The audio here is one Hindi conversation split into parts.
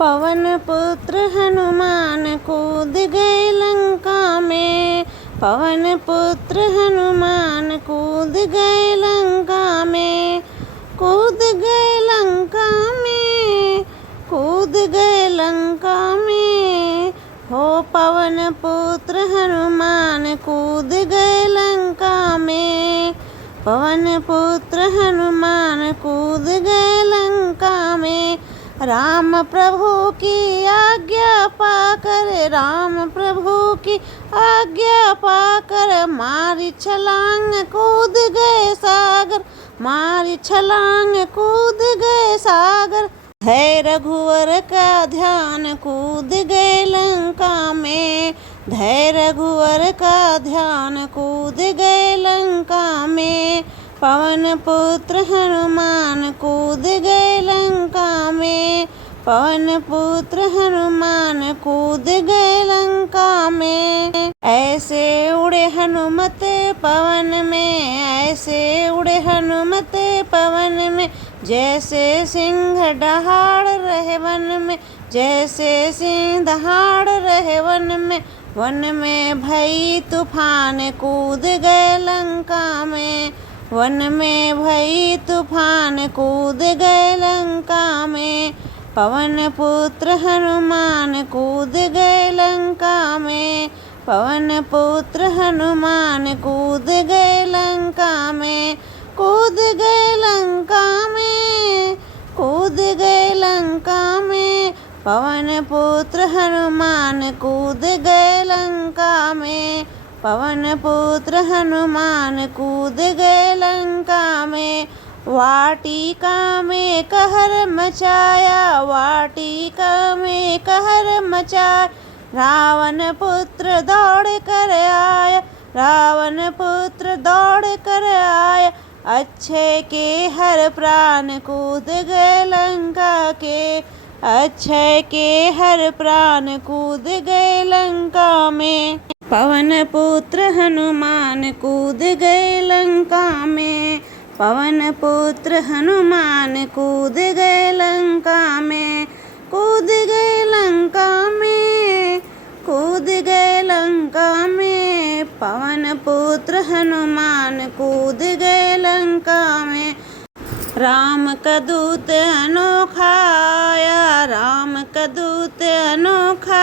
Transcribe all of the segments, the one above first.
पवन पुत्र हनुमान कूद गए लंका में। पवन पुत्र हनुमान कूद गए लंका में। कूद गए लंका में। कूद गए लंका में। हो पवन पुत्र हनुमान कूद गए लंका में। पवन पुत्र हनुमान कूद गए लंका में। राम प्रभु की आज्ञा पाकर, राम प्रभु की आज्ञा पाकर मारी छलांग कूद गए सागर। मारी छलांग कूद गए सागर। है रघुवर का ध्यान कूद गए लंका में। धै रघुवर का ध्यान कूद गए लंका में। पवन पुत्र हनुमान कूद गए लंका में। पवन पुत्र हनुमान कूद गए लंका में। ऐसे उड़े हनुमत पवन में। ऐसे उड़े हनुमत पवन में। जैसे सिंह दहाड़ रहे वन में। जैसे सिंह दहाड़ रहे वन में। वन में भई तूफान कूद गए लंका में। वन में भई तूफान कूद गए लंका में। पवन पुत्र हनुमान कूद गए लंका में। पवन पुत्र हनुमान कूद गए लंका में। कूद गए लंका में। कूद गए लंका में। पवन पुत्र हनुमान कूद गए लंका में। पवन पुत्र हनुमान कूद गए लंका में। वाटिका में कहर मचाया। वाटिका में कहर मचाया। रावण पुत्र दौड़ कर आया। रावण पुत्र दौड़ कर आया। अक्षय के हर प्राण कूद गए लंका के। अक्षय के हर प्राण कूद गए लंका में। पवन पुत्र हनुमान कूद गए लंका में। पवन पुत्र हनुमान कूद गए लंका में। कूद गए लंका में। कूद गए लंका में। पवन पुत्र हनुमान कूद गए लंका में। राम का दूत अनोखा आया। राम का दूत अनोखा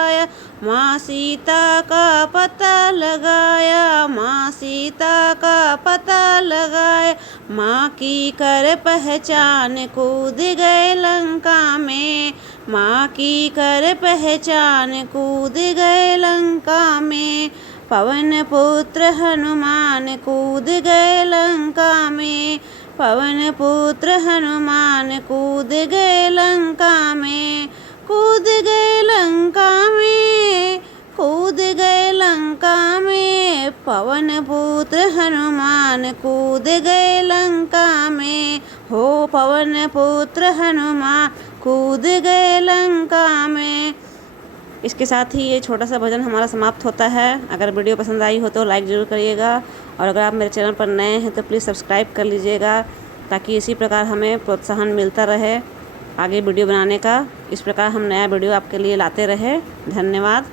आया। माँ सीता का पता लगाया। माँ सीता का पता लगाया। माँ की कर पहचान कूद गए लंका में। माँ की कर पहचान कूद गए लंका में। पवन पुत्र हनुमान कूद गए लंका में। पवन पुत्र हनुमान कूद गए लंका में। कूद गए लंका में। कूद गए लंका में। पवन पुत्र हनुमान कूद गए लंका में। हो पवन पुत्र हनुमान कूद गए लंका में। इसके साथ ही ये छोटा सा भजन हमारा समाप्त होता है। अगर वीडियो पसंद आई हो तो लाइक ज़रूर करिएगा, और अगर आप मेरे चैनल पर नए हैं तो प्लीज़ सब्सक्राइब कर लीजिएगा, ताकि इसी प्रकार हमें प्रोत्साहन मिलता रहे आगे वीडियो बनाने का। इस प्रकार हम नया वीडियो आपके लिए लाते रहे। धन्यवाद।